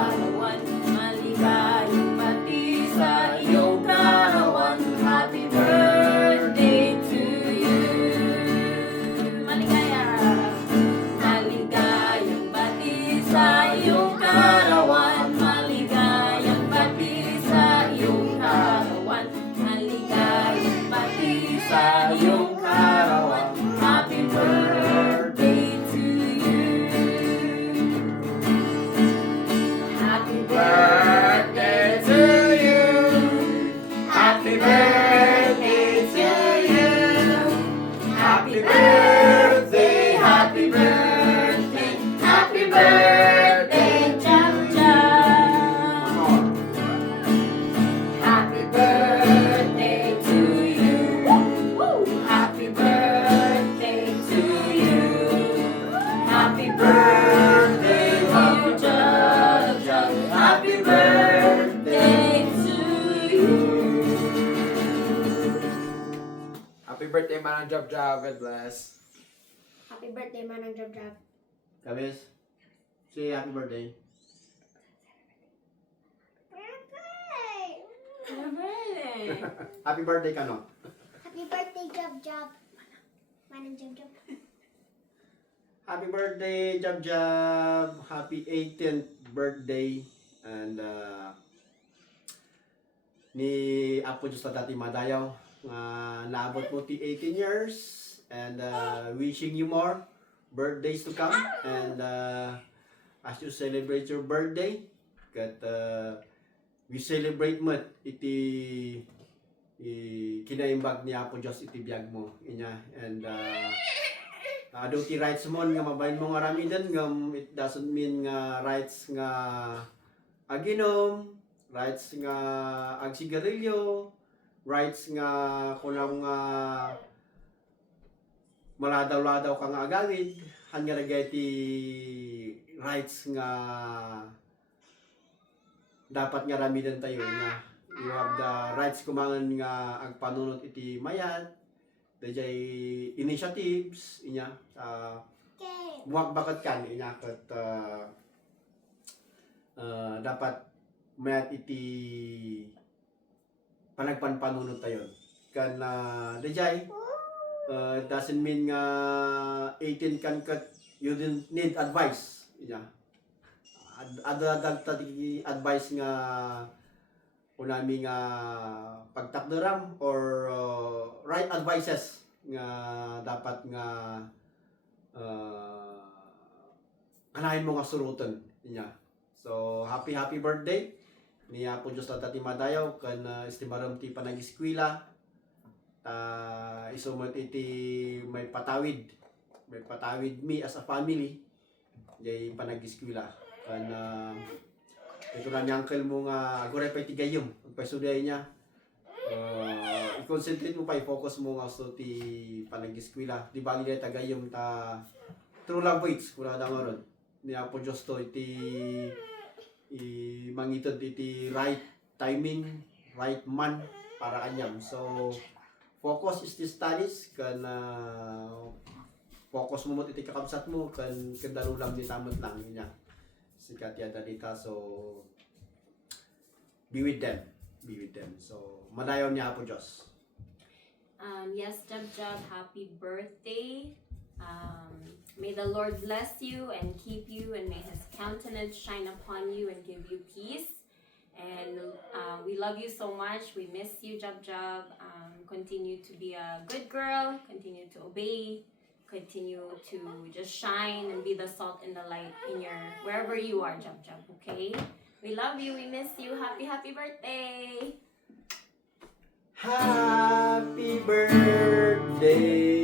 karawan. Maligayang bati sa iyong karawan. Happy birthday to you. Maligaya. Maligayang bati sa iyong karawan. Maligayang bati sa iyong karawan. Maligayang bati sa iyong karawan. Happy birthday to you. Happy birthday to you. Happy birthday to you. Happy birthday, happy birthday, happy birthday, Jam Jam. Happy birthday to you. Woo! Happy birthday to you. Happy birthday, dear Jam Jam. Happy birthday to you. Happy birthday, Manang Job Job. God bless. Happy birthday, Manang Job Job. Kabis, say happy birthday. Happy birthday ka, no? Happy birthday, Job Job. Manang Job Job. Happy birthday, Jab Jab. Happy 18th birthday. And ni Apo Diyos na dati madayaw. Naabot mo ti 18 years. And wishing you more birthdays to come. And as you celebrate your birthday, kat we celebrate mo iti kinaimbag ni Apo Diyos iti biyag mo inya. And ado ti rights mo nga mabayin mo nga ramidan ngam it doesn't mean nga rights nga aginom, rights nga agsigarilyo, rights nga kunang nga maladaw-ladaw ka nga agawid, hanya ragay ti rights nga dapat nga ramidan tayo nga you have the rights kumangan nga agpanunot iti mayat, dajay initiatives inya Okay. buwag bakat kan inya kat dapat mayat iti panagpanpanunot tayo kan dajay doesn't mean nga 18 kan kat you didn't need advice inya ada dagtati advice nga kunami nga pagtakderam or right advices nga dapat nga kanahin mo nga surutan niya. So happy birthday ni Apo Diyos na tati madayaw kan estimaram ti panag-eskwela ta isumot iti may patawid me as a family jay panag-eskwela kan ito na ni uncle mo nga agoray pa iti gayom pagpasuday niya i-concentrate mo pa i-focus mo nga so ti panag-eskwela di bali na tagayom ta true love waits kung na nga ron ni Apo Diyos to iti mangitod iti right timing right man para kanyam so focus is the studies kan focus mo iti kakabsat mo kan kandarulang di tamat lang niya sikat yata dita so be with them so madayon niya Apo Diyos. Yes, Jab Jab, happy birthday. May the Lord bless you and keep you, and may His countenance shine upon you and give you peace. And we love you so much. We miss you, Jab Jab. Continue to be a good girl. Continue to obey. Continue to just shine and be the salt and the light in your wherever you are, Jab Jab. Okay? We love you. We miss you. Happy birthday. Happy birthday